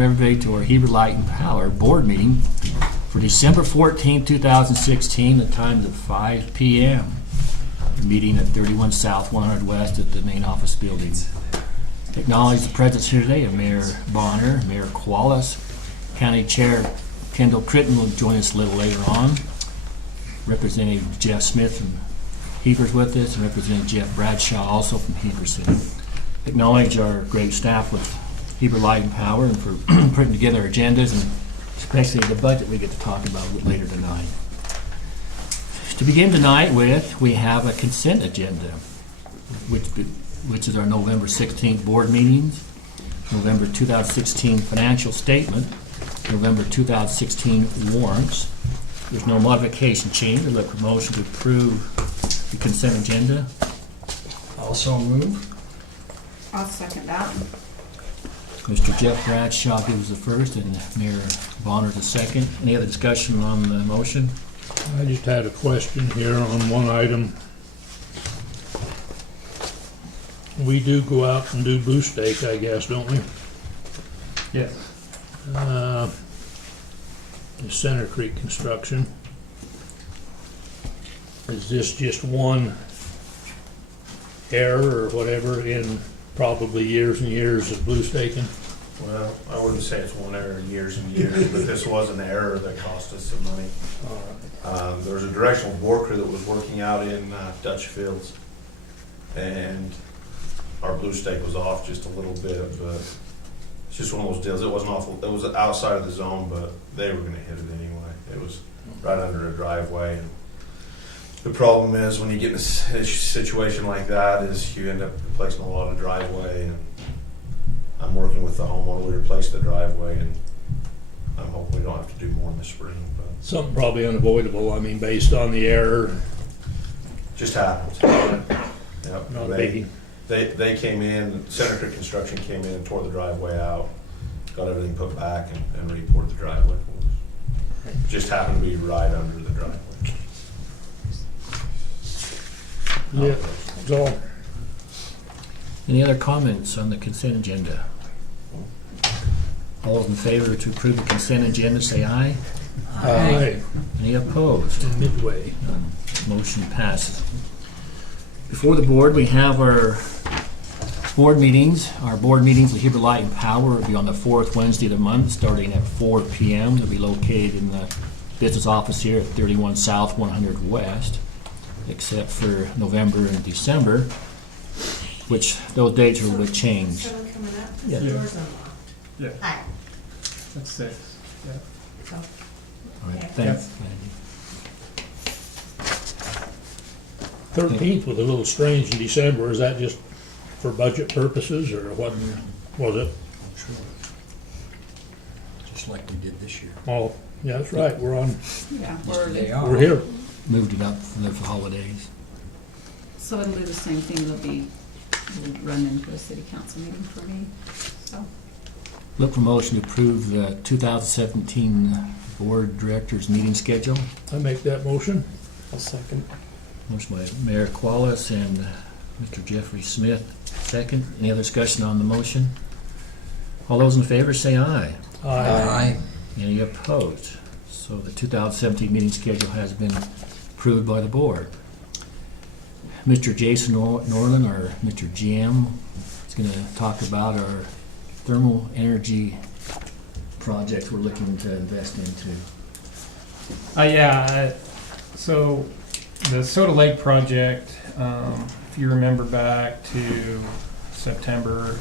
welcome everybody to our Heber Light and Power board meeting for December 14, 2016. The time is at 5 p.m. Meeting at 31 South, 100 West at the main office building. Acknowledge the presence here today of Mayor Bonner, Mayor Koalas, County Chair Kendall Critton will join us a little later on. Representative Jeff Smith from Heber's with us, and Representative Jeff Bradshaw also from Heber City. Acknowledge our great staff with Heber Light and Power and for putting together agendas and especially the budget we get to talk about a little later tonight. To begin tonight with, we have a consent agenda, which is our November 16th board meetings, November 2016 financial statement, November 2016 warrants. There's no modification change. I look for motion to approve the consent agenda. Also move. I'll second that. Mr. Jeff Bradshaw gives the first and Mayor Bonner the second. Any other discussion on the motion? I just had a question here on one item. We do go out and do blue stake, I guess, don't we? Yes. The Center Creek construction. Is this just one error or whatever in probably years and years of blue staking? Well, I wouldn't say it's one error years and years, but this was an error that cost us some money. There was a directional bore crew that was working out in Dutch Fields, and our blue stake was off just a little bit, but it's just one of those deals. It wasn't awful. It was outside of the zone, but they were going to hit it anyway. It was right under a driveway, and the problem is when you get in a situation like that is you end up replacing a lot of driveway, and I'm working with the homeowner. We replaced the driveway, and I'm hoping we don't have to do more in the spring. But Something probably unavoidable, I mean, based on the error. just happens. Yep. Not a biggie. They came in, Center Creek Construction came in and tore the driveway out, got everything put back and re-poured the driveway for us. Just happened to be right under the driveway. Yeah, so Any other comments on the consent agenda? All those in favor to approve the consent agenda say aye. aye, Any opposed? midway. None. Motion passes. Before the board, we have our board meetings. Our board meetings with Heber Light and Power will be on the fourth Wednesday of the month, starting at 4 p.m. They'll be located in the business office here at 31 South, 100 West, except for November and December, which those dates will change. Someone coming up? Yeah. The door's unlocked. Yeah. Hi. That's 6. Yeah. Oh, All right, Okay. thanks. 13th was a little strange in December. Is that just for budget purposes or what was it? Just like we did this year. Oh, yeah, that's right. We're on, Yeah, They we're, are. we're here. Moved it up for the holidays. so it'll do the same thing. We'll run into a city council meeting for me, so. Look for motion to approve the 2017 board directors meeting schedule. I make that motion. I'll second. Motion by Mayor Koalas and Mr. Jeffrey Smith, second. Any other discussion on the motion? All those in favor say aye. Aye. Any opposed? So the 2017 meeting schedule has been approved by the board. Mr. Jason Norland, or Mr. GM, is going to talk about our thermal energy projects we're looking to invest into. So the Soda Lake project, if you remember back to September,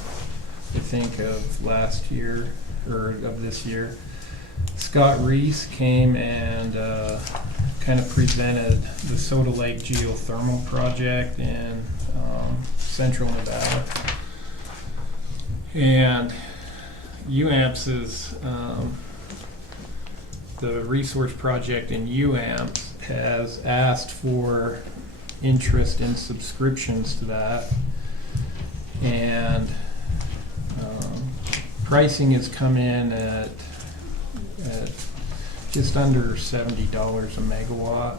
I think, of last year, or of this year, Scott Reese came and kind of presented the Soda Lake geothermal project in central Nevada. And UAMPS's, the resource project in UAMPS has asked for interest in subscriptions to that. And pricing has come in at just under $70 a megawatt.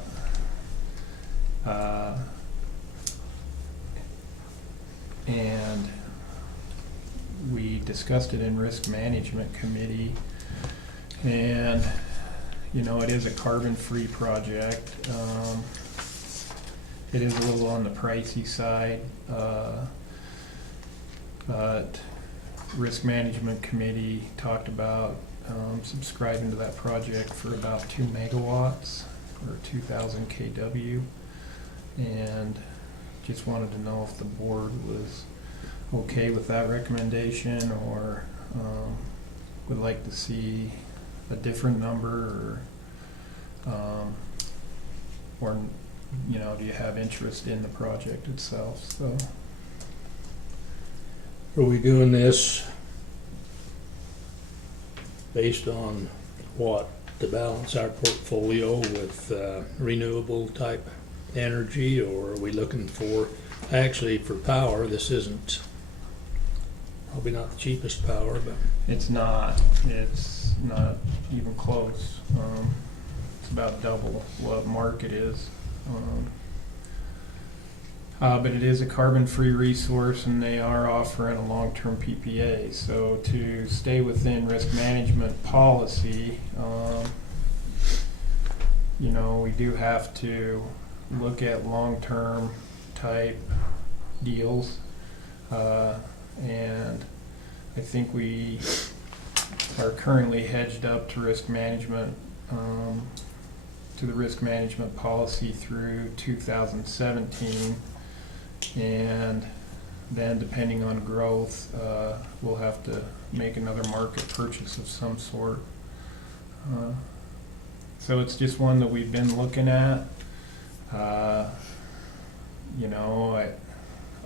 And we discussed it in risk management committee, and, you know, it is a carbon-free project. It is a little on the pricey side, but risk management committee talked about subscribing to that project for about 2 megawatts or 2,000 kW, and just wanted to know if the board was okay with that recommendation, or would like to see a different number, or you know, do you have interest in the project itself? So Are we doing this based on what, to balance our portfolio with renewable type energy, or are we looking for, actually for power, this isn't, probably not the cheapest power, but it's not even close. It's about double what market is. But it is a carbon-free resource, and they are offering a long-term PPA. So to stay within risk management policy, you know, we do have to look at long-term type deals, and I think we are currently hedged up to risk management, to the risk management policy through 2017, and then depending on growth, we'll have to make another market purchase of some sort. So it's just one that we've been looking at. You know,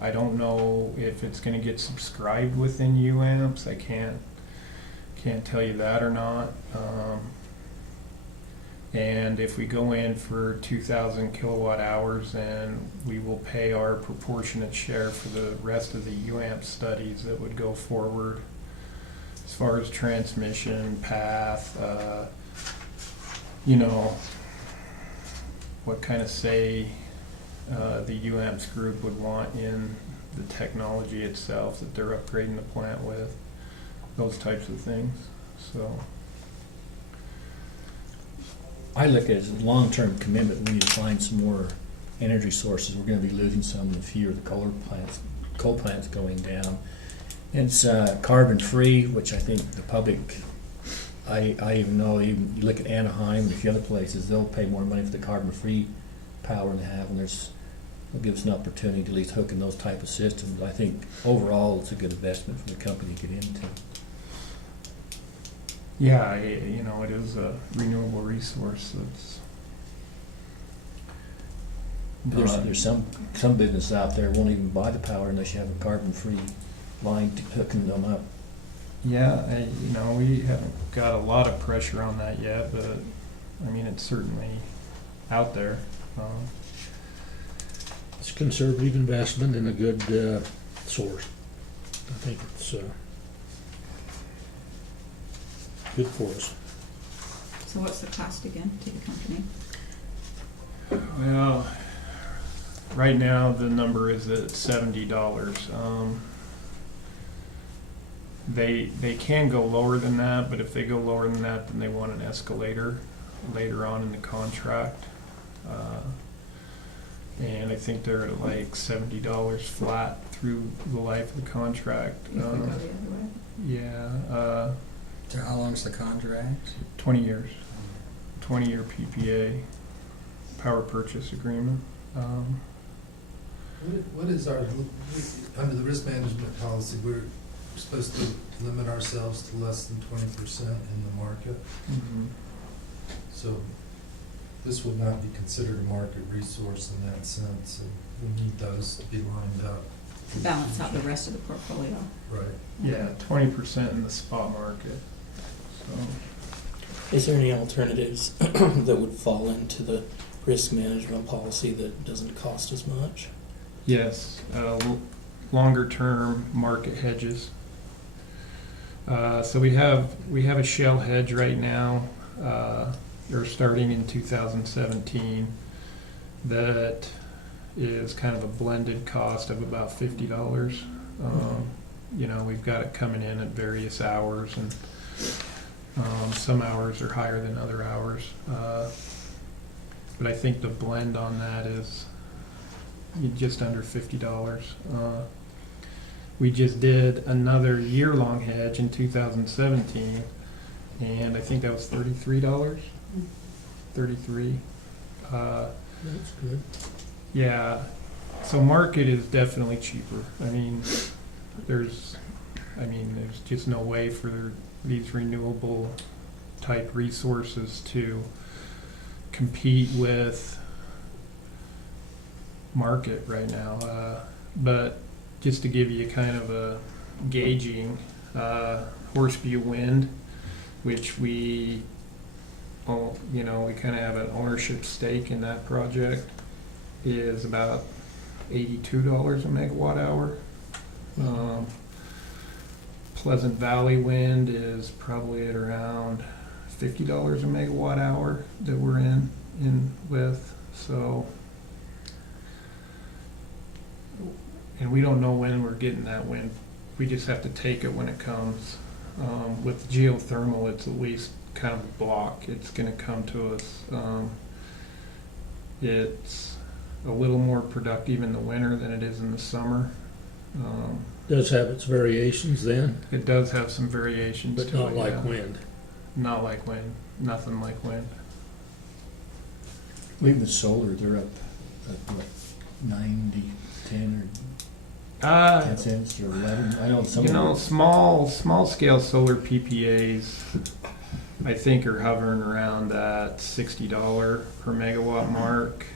I don't know if it's going to get subscribed within UAMPS. I can't tell you that or not. And if we go in for 2,000 kilowatt hours, then we will pay our proportionate share for the rest of the UAMP studies that would go forward as far as transmission, path, you know, what kind of say the UAMPS group would want in the technology itself that they're upgrading the plant with, those types of things. So I look at it as a long-term commitment. We need to find some more energy sources. We're gonna be losing some in the future, the coal plants going down. It's carbon-free, which I think the public, I even know, even you look at Anaheim and a few other places, they'll pay more money for the carbon-free power they have, and it'll give us an opportunity to at least hook in those type of systems. I think overall, it's a good investment for the company to get into. yeah, you know, it is a renewable resource that's There's some business out there won't even buy the power unless you have a carbon-free line hooking them up. yeah, you know, we haven't got a lot of pressure on that yet, but I mean, it's certainly out there. it's a conservative investment and a good source. I think it's good for us. So what's the cost again to the company? Well, right now the number is at $70. They can go lower than that, but if they go lower than that, then they want an escalator later on in the contract. And I think they're at like $70 flat through the life of the contract. If we go the other way? Yeah, So how long's the contract? 20 years, 20-year PPA, power purchase agreement. What is our, under the risk management policy, we're supposed to limit ourselves to less than 20% in the market. Mhm. So this would not be considered a market resource in that sense, and we need those to be lined up. To balance out the rest of the portfolio. Right. Yeah, 20% in the spot market. So, Is there any alternatives that would fall into the risk management policy that doesn't cost as much? yes, longer term market hedges. So we have a shell hedge right now, or starting in 2017, that is kind of a blended cost of about $50. you know, we've got it coming in at various hours, and some hours are higher than other hours. But I think the blend on that is just under $50. We just did another year-long hedge in 2017, and I think that was $33. 33. That's good. Yeah. So market is definitely cheaper. I mean, there's just no way for these renewable type resources to compete with market right now. But just to give you kind of a gauging, Horseview Wind, which we kind of have an ownership stake in that project, is about $82 a megawatt hour. Pleasant Valley Wind is probably at around $50 a megawatt hour that we're in with. So, and we don't know when we're getting that wind. We just have to take it when it comes. With geothermal, it's at least kind of a block. It's going to come to us. It's a little more productive in the winter than it is in the summer. Does have its variations then, It does have some variations but to not it, like yeah. wind. Not like wind. Nothing like wind. Even the solar, they're up at what, 90, 10 or 10 cents or 11? I know some You of know, them. small scale solar PPAs, I think, are hovering around that $60 per megawatt mark,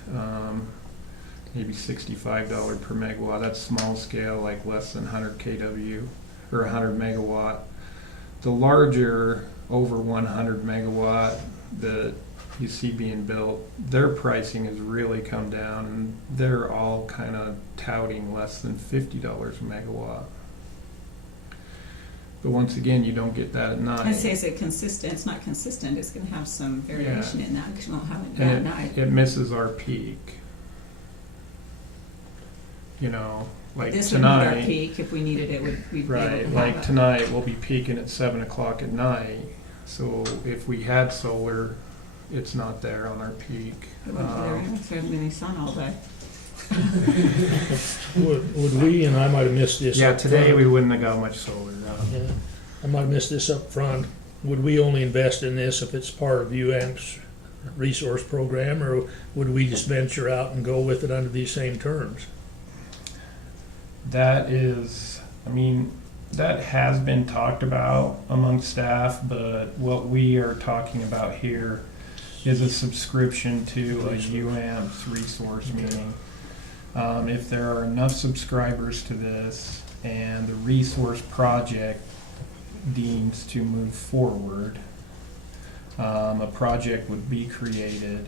maybe $65 per megawatt. That's small scale, like less than 100 kW or 100 megawatt. The larger, over 100 megawatt that you see being built, their pricing has really come down, and they're all kind of touting less than $50 a megawatt. But once again, you don't get that at night. I say, is it consistent? It's not consistent. It's going to have some variation in that because you won't have it at And night. it misses our peak. You know, like This would meet our tonight, peak. If we needed it, we'd be able to right? have Like it. tonight, we'll be peaking at 7 o'clock at night. So if we had solar, it's not there on our peak. It wouldn't be there if there hadn't been any sun all day. Would we, and I might have missed this Yeah, up today front. we wouldn't have got much solar. Yeah, I might have missed this up front. Would we only invest in this if it's part of UAMP's resource program, or would we just venture out and go with it under these same terms? That is, I mean, that has been talked about among staff, but what we are talking about here is a subscription to a UAMP's resource meeting. If there are enough subscribers to this and the resource project deems to move forward, a project would be created,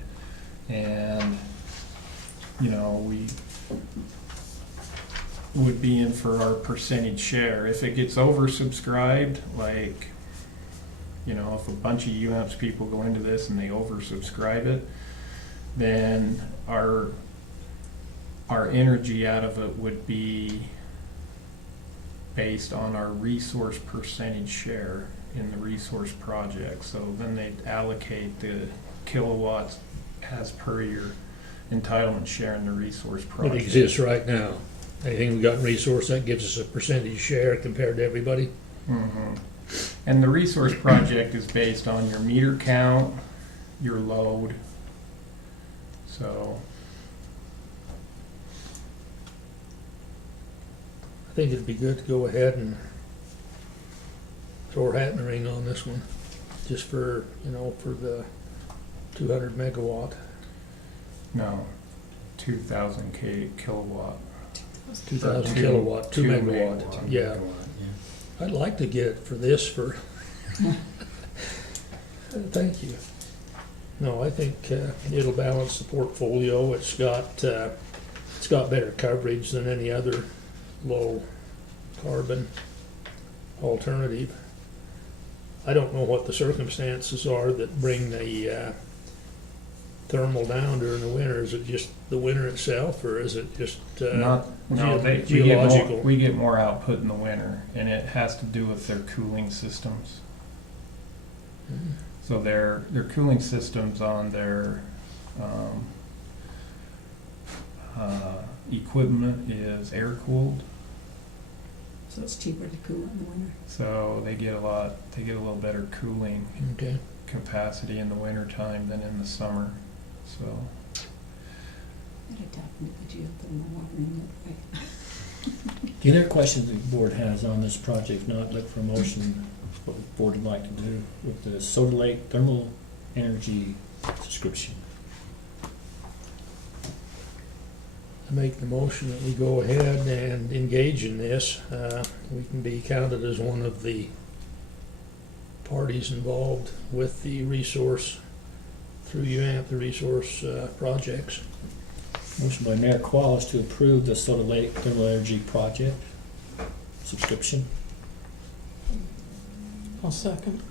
and, you know, we would be in for our percentage share. If it gets oversubscribed, like, you know, if a bunch of UAMPS people go into this and they oversubscribe it, then our energy out of it would be based on our resource percentage share in the resource project. So then they'd allocate the kilowatts as per your entitlement share in the resource project. It exists right now. Anything we got in resource, that gives us a percentage share compared to everybody. Mhm. And the resource project is based on your meter count, your load. So, I think it'd be good to go ahead and throw our hat in the ring on this one, just for, you know, for the 200 megawatt. no, 2,000 kilowatt. 2,000 Two- kilowatt, 2 two megawatt. megawatt. Yeah, I'd like to get it for this for, thank you. No, I think it'll balance the portfolio. It's got better coverage than any other low carbon alternative. I don't know what the circumstances are that bring the thermal down during the winter? Is it just the winter itself, or is it just No, we geological? we get more output in the winter, and it has to do with their cooling systems. So their cooling systems on their equipment is air cooled, So it's cheaper to cool in the winter. so they get a little better cooling Okay. capacity in the winter time than in the summer. So Gotta tap into the geothermal water in that way. Any other questions the board has on this project? If not, look for a motion, what the board would like to do with the Soda Lake thermal energy subscription. I make the motion that we go ahead and engage in this. We can be counted as one of the parties involved with the resource, through UAMP, the resource projects. Motion by Mayor Qualls to approve the Soda Lake thermal energy project subscription. I'll second.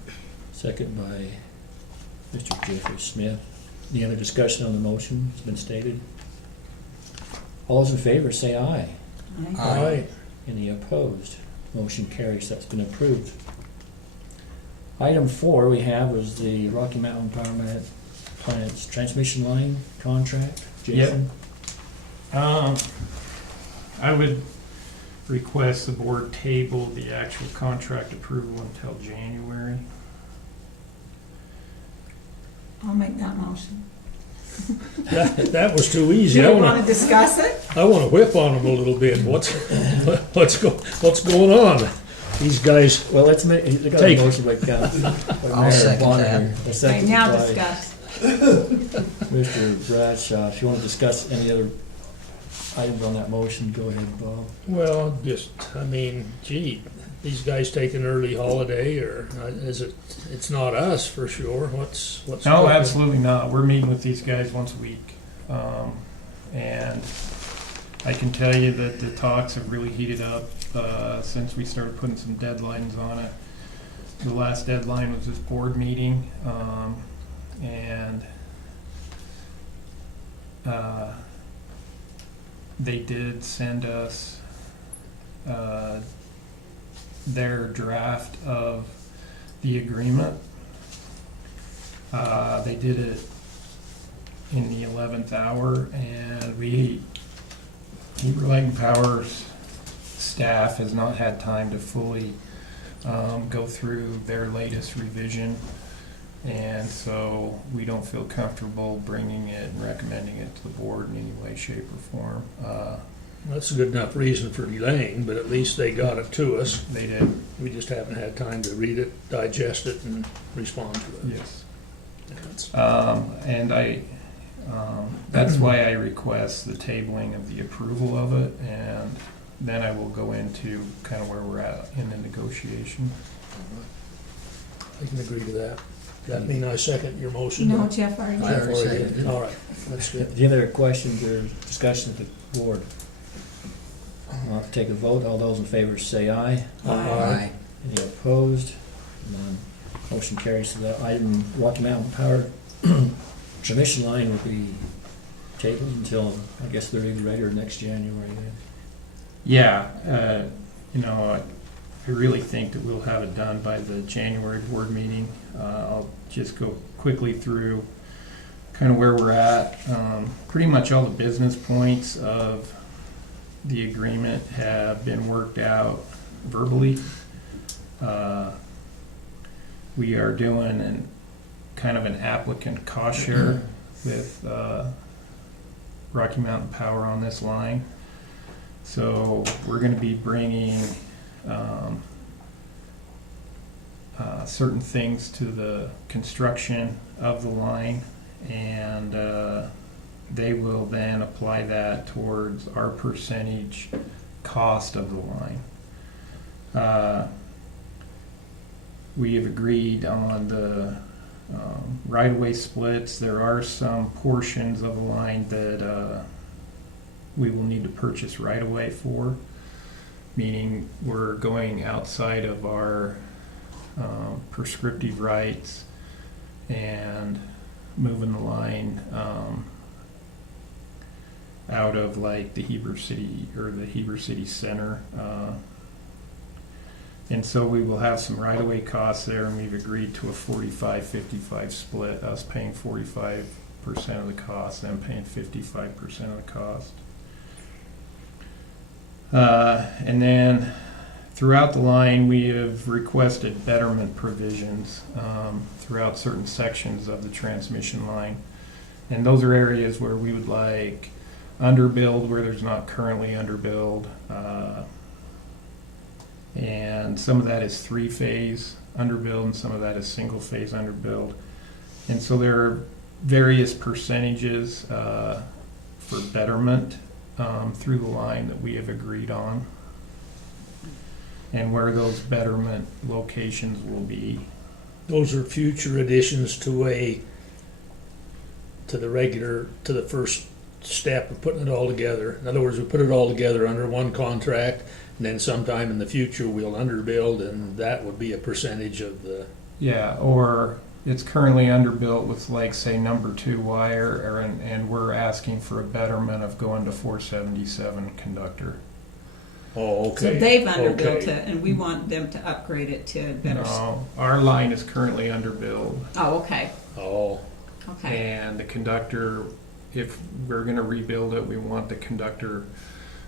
Second by Mr. Jeffrey Smith. Any other discussion on the motion that's been stated? All those in favor say aye. Aye. Any opposed? Motion carries. That's been approved. Item 4 we have is the Rocky Mountain Power Plant's transmission line contract. Jason? I would request the board table the actual contract approval until January. I'll make that motion. That was too Do easy. you want to discuss it? I want to whip on them a little bit. What's going on? These guys, Well, let's make, they got a Take- motion by I'll second that. A Okay, second now by discuss. Mr. Bradshaw. If you want to discuss any other items on that motion, go ahead, Bob. well, gee, these guys take an early holiday, or is it, it's not us for sure. What's No, cooking? absolutely not. We're meeting with these guys once a week. And I can tell you that the talks have really heated up since we started putting some deadlines on it. The last deadline was this board meeting, and they did send us their draft of the agreement. They did it in the 11th hour, and Heber Light and Power's staff has not had time to fully go through their latest revision, and so we don't feel comfortable bringing it and recommending it to the board in any way, shape, or form. That's a good enough reason for delaying, but at least they got it to us. They did, We just haven't had time to read it, digest it, and respond to it. yes. That's- And that's why I request the tabling of the approval of it, and then I will go into kind of where we're at in the negotiation. I can agree to that. That mean I second your motion? No, Jeff already I did. already seconded it. All right, that's good. Any other questions or discussion of the board? I'll take a vote. All those in favor say aye. Aye. Any opposed? None. Motion carries. So that item, Rocky Mountain Power transmission line will be tabled until, I guess they're either ready or next January then. Yeah, I really think that we'll have it done by the January board meeting. I'll just go quickly through kind of where we're at. Pretty much all the business points of the agreement have been worked out verbally. We are doing kind of an applicant cost share with Rocky Mountain Power on this line. So we're going to be bringing certain things to the construction of the line, and they will then apply that towards our percentage cost of the line. We have agreed on the right-of-way splits. There are some portions of the line that we will need to purchase right-of-way for, meaning we're going outside of our prescriptive rights, and moving the line, out of like the Heber City, or the Heber City Center. And so we will have some right-of-way costs there, and we've agreed to a 45-55 split, us paying 45% of the cost, them paying 55% of the cost. And then throughout the line, we have requested betterment provisions throughout certain sections of the transmission line. And those are areas where we would like underbuild where there's not currently underbuild. And some of that is three-phase underbuild, and some of that is single-phase underbuild. And so there are various percentages for betterment through the line that we have agreed on, and where those betterment locations will be. Those are future additions to the first step of putting it all together. In other words, we put it all together under one contract, and then sometime in the future we'll underbuild, and that would be a percentage of the. Yeah, or it's currently underbuilt with, like, say, number 2 wire, and we're asking for a betterment of going to 477 conductor. Oh, So okay. they've underbuilt Okay. it, and we want them to upgrade it to better. No, our line is currently underbuilt, Oh, okay, Oh, okay, and the conductor, if we're gonna rebuild it, we want the conductor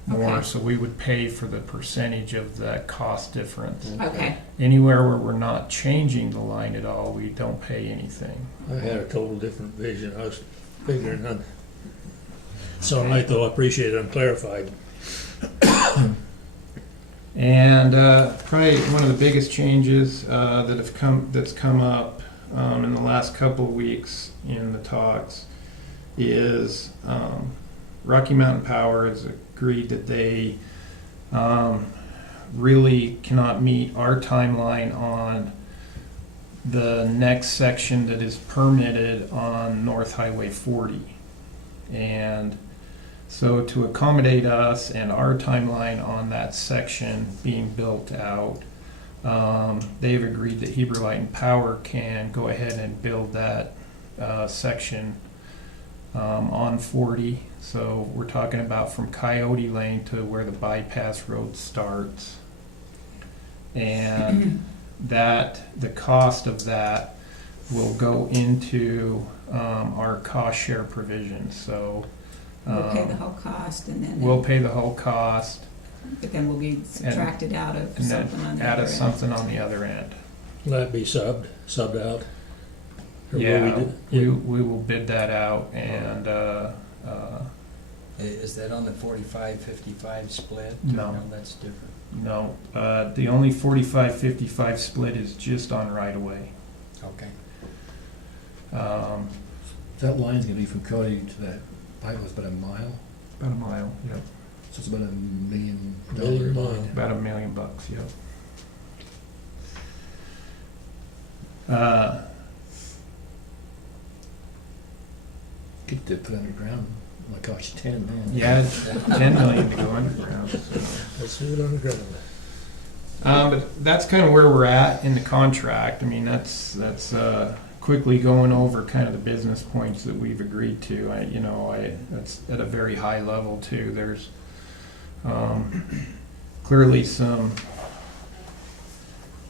more, Okay. so we would pay for the percentage of that cost difference. okay. Anywhere where we're not changing the line at all, we don't pay anything. I had a total different vision. I was figuring on. So, right, though, I appreciate it. I'm clarified. And probably one of the biggest changes that's come up in the last couple of weeks in the talks is Rocky Mountain Power has agreed that they really cannot meet our timeline on the next section that is permitted on North Highway 40. And so to accommodate us and our timeline on that section being built out, they've agreed that Heber Light and Power can go ahead and build that section on 40. So we're talking about from Coyote Lane to where the bypass road starts. And the cost of that will go into our cost share provision. So We'll pay the whole cost, and then. we'll pay the whole cost But then we'll be subtracted out of and then something on the add other us end. something on the other end. Will that be subbed out? Or will Yeah, we we will bid that out, and Is that on the 45-55 split? No. That's different. no, the only 45-55 split is just on right of way. Okay. That line's gonna be from Cody to that pipe was about a mile, About a mile, yep. so it's about $1 million. Million mile. About $1 million, yep. Get to put underground, it might cost you 10, man. Yeah, it's 10 million to go underground. So. Let's do it underground. But that's kind of where we're at in the contract. I mean, that's quickly going over kind of the business points that we've agreed to. That's at a very high level too. There's clearly some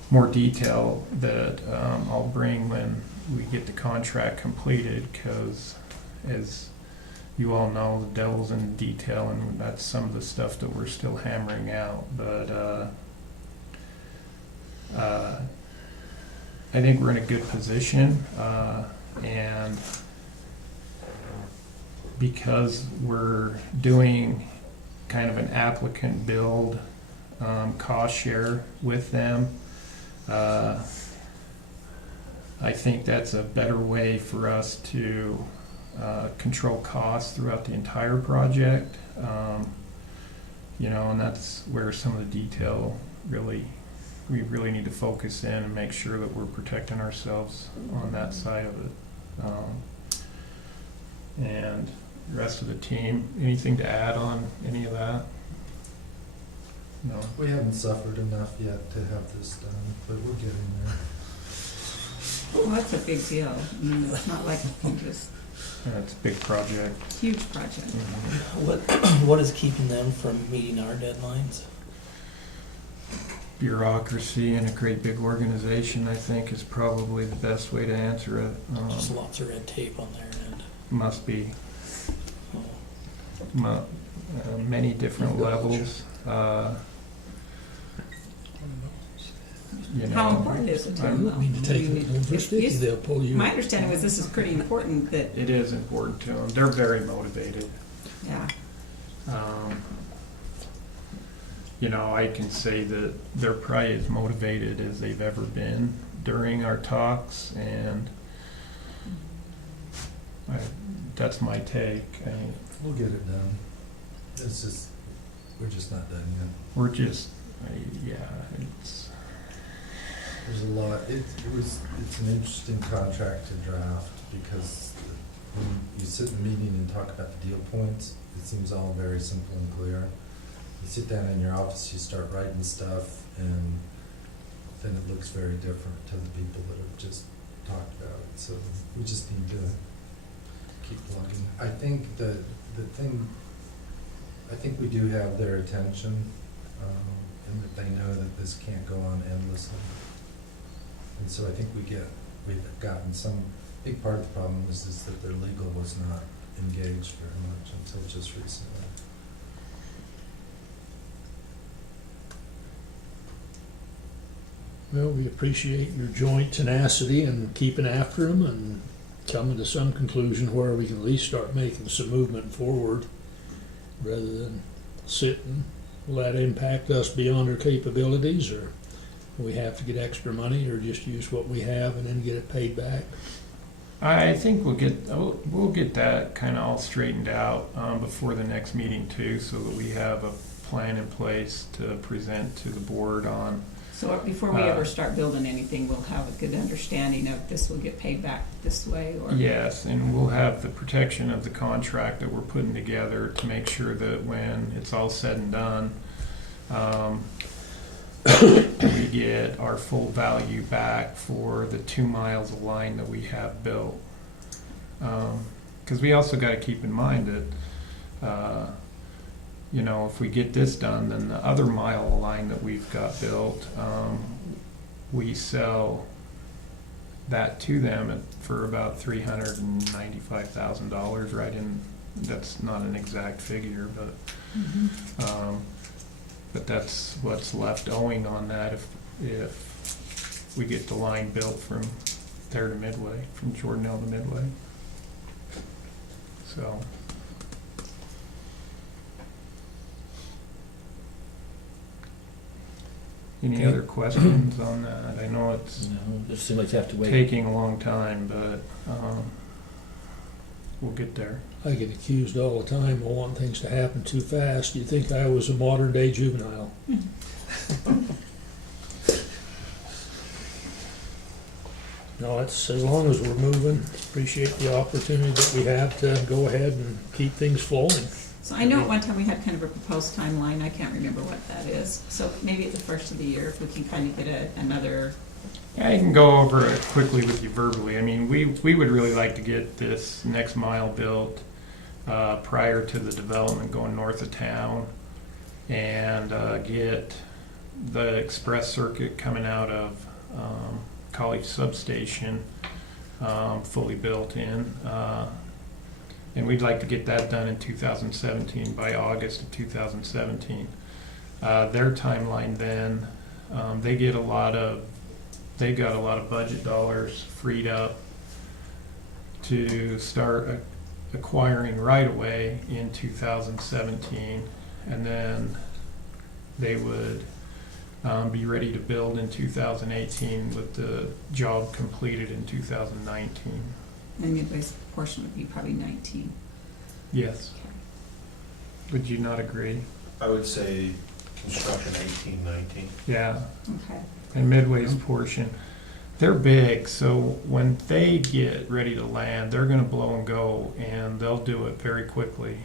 more detail that I'll bring when we get the contract completed, because as you all know, the devil's in the detail, and that's some of the stuff that we're still hammering out. But I think we're in a good position, and because we're doing kind of an applicant build cost share with them, I think that's a better way for us to control costs throughout the entire project. And that's where some of the detail we really need to focus in and make sure that we're protecting ourselves on that side of it. And the rest of the team, anything to add on any of that? No. We haven't suffered enough yet to have this done, but we're getting there. Well, that's a big deal. I mean, it's not like you can just, It's a big project. huge project. What is keeping them from meeting our deadlines? Bureaucracy in a great big organization, I think, is probably the best way to answer it. Just lots of red tape on their end. Must be Oh. many different levels. You How know, important is it to I them, don't mean to though? take I mean, it over if sticky, you- they'll pull you. My understanding was this is pretty important that, it is important to them. They're very motivated. yeah, You know, I can say that they're probably as motivated as they've ever been during our talks, and that's my take. We'll get it done. It's just, we're just not done yet. We're just, yeah, it's, There's a lot, it's an interesting contract to draft because when you sit in a meeting and talk about the deal points, it seems all very simple and clear. You sit down in your office, you start writing stuff, and then it looks very different to the people that have just talked about it. So we just need to keep plugging. I think I think we do have their attention, and that they know that this can't go on endlessly. And so I think we've gotten some, big part of the problem is that their legal was not engaged very much until just recently. Well, we appreciate your joint tenacity and keeping after them and coming to some conclusion where we can at least start making some movement forward rather than sit and let it impact us beyond our capabilities, or we have to get extra money, or just use what we have and then get it paid back. I think we'll get that kind of all straightened out before the next meeting too, so that we have a plan in place to present to the board on. so before we ever start building anything, we'll have a good understanding of this will get paid back this way, or? Yes, and we'll have the protection of the contract that we're putting together to make sure that when it's all said and done, we get our full value back for the 2 miles of line that we have built. Because we also got to keep in mind that, you know, if we get this done, then the other mile of line that we've got built, we sell that to them for about $395,000, right? And that's not an exact figure, but Mhm. but that's what's left owing on that if we get the line built from there to Midway, from Jordanelle to Midway. So. Any Okay. other questions on that? I know it's No, it seems like you have to wait. taking a long time, but we'll get there. I get accused all the time of wanting things to happen too fast. You'd think I was a modern day juvenile. No, it's, as long as we're moving, appreciate the opportunity that we have to go ahead and keep things flowing. So I know at one time we had kind of a proposed timeline, I can't remember what that is. So maybe at the first of the year, if we can kind of get another, I can go over it quickly with you verbally. I mean, we would really like to get this next mile built prior to the development going north of town, and get the express circuit coming out of College Substation fully built in. And we'd like to get that done in 2017, by August of 2017. Their timeline then, they got a lot of budget dollars freed up to start acquiring right away in 2017, and then they would be ready to build in 2018 with the job completed in 2019. and Midway's portion would be probably 19. Yes. Would you not agree? I would say construction 18, 19. Yeah. Okay. And Midway's portion, they're big, so when they get ready to land, they're gonna blow and go, and they'll do it very quickly.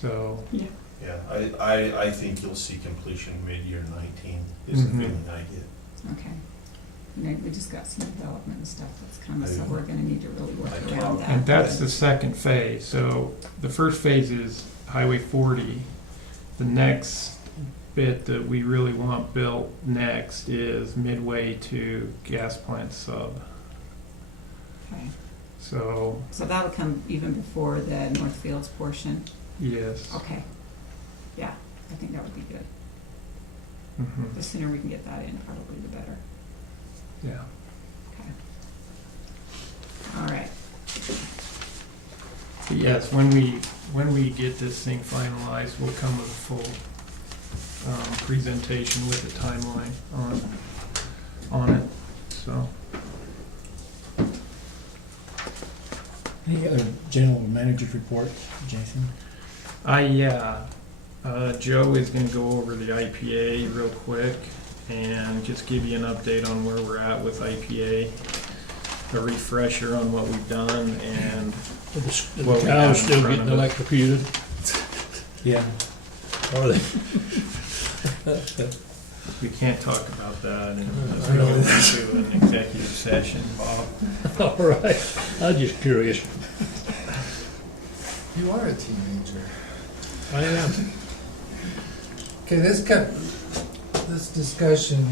So, Yeah. Yeah, I think you'll see completion mid-year 19 is the Mhm. feeling I get. Okay. You know, we just got some development and stuff that's coming, so we're gonna need to really work Like around that. And that's the second phase. So the first phase is Highway 40. The next bit that we really want built next is midway to gas plant sub. Okay. So, So that'll come even before the Northfields portion? yes. Okay. Yeah, I think that would be good. Mhm. The sooner we can get that in, probably the better. Yeah. Okay. All right. But yes, when we get this thing finalized, we'll come with a full presentation with a timeline on it, so. Any other general manager's report, Jason? Joe is gonna go over the IPA real quick and just give you an update on where we're at with IPA, a refresher on what we've done, and Do the What we have cows in still front getting of us. electrocuted? Yeah. Are they? we can't talk about that unless I we know. go into an executive session, Bob. All right, I'm just curious. You are a teenager. I am. Okay, this discussion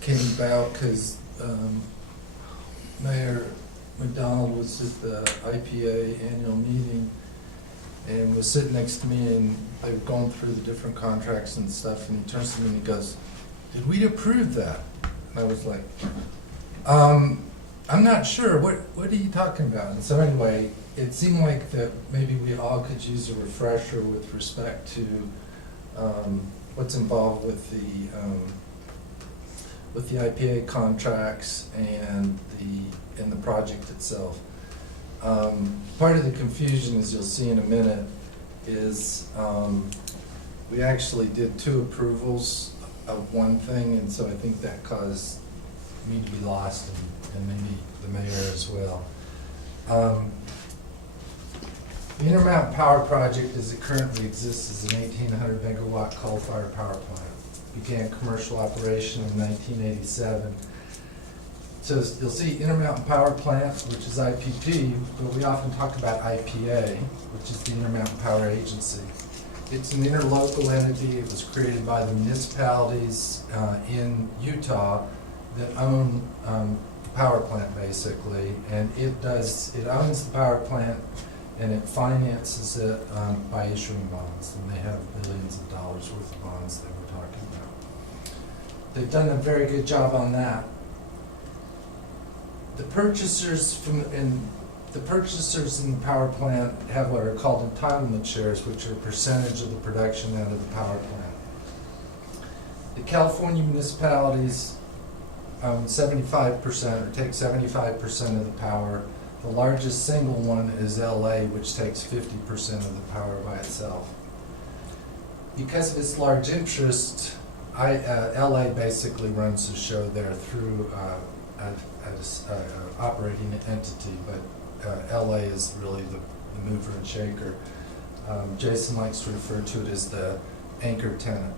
came about because Mayor McDonald was at the IPA annual meeting and was sitting next to me, and they were going through the different contracts and stuff, and he turns to me and he goes, "Did we approve that?" And I was like, I'm not sure, what are you talking about? And so anyway, it seemed like that maybe we all could use a refresher with respect to what's involved with the IPA contracts and the project itself. Part of the confusion, as you'll see in a minute, is we actually did 2 approvals of one thing, and so I think that caused me to be lost, and maybe the mayor as well. The Intermountain Power Project, as it currently exists, is an 1,800 megawatt coal-fired power plant. Began commercial operation in 1987. So you'll see Intermountain Power Plant, which is IPP, but we often talk about IPA, which is the Intermountain Power Agency. It's an interlocal entity. It was created by the municipalities in Utah that own the power plant, basically, and it owns the power plant, and it finances it by issuing bonds, and they have billions of dollars worth of bonds that we're talking about. They've done a very good job on that. The purchasers in the power plant have what are called entitlement shares, which are a percentage of the production out of the power plant. The California municipalities own 75%, or take 75% of the power. The largest single one is LA, which takes 50% of the power by itself. Because of its large interest, LA basically runs the show there through an operating entity, but LA is really the mover and shaker. Jason likes to refer to it as the anchor tenant.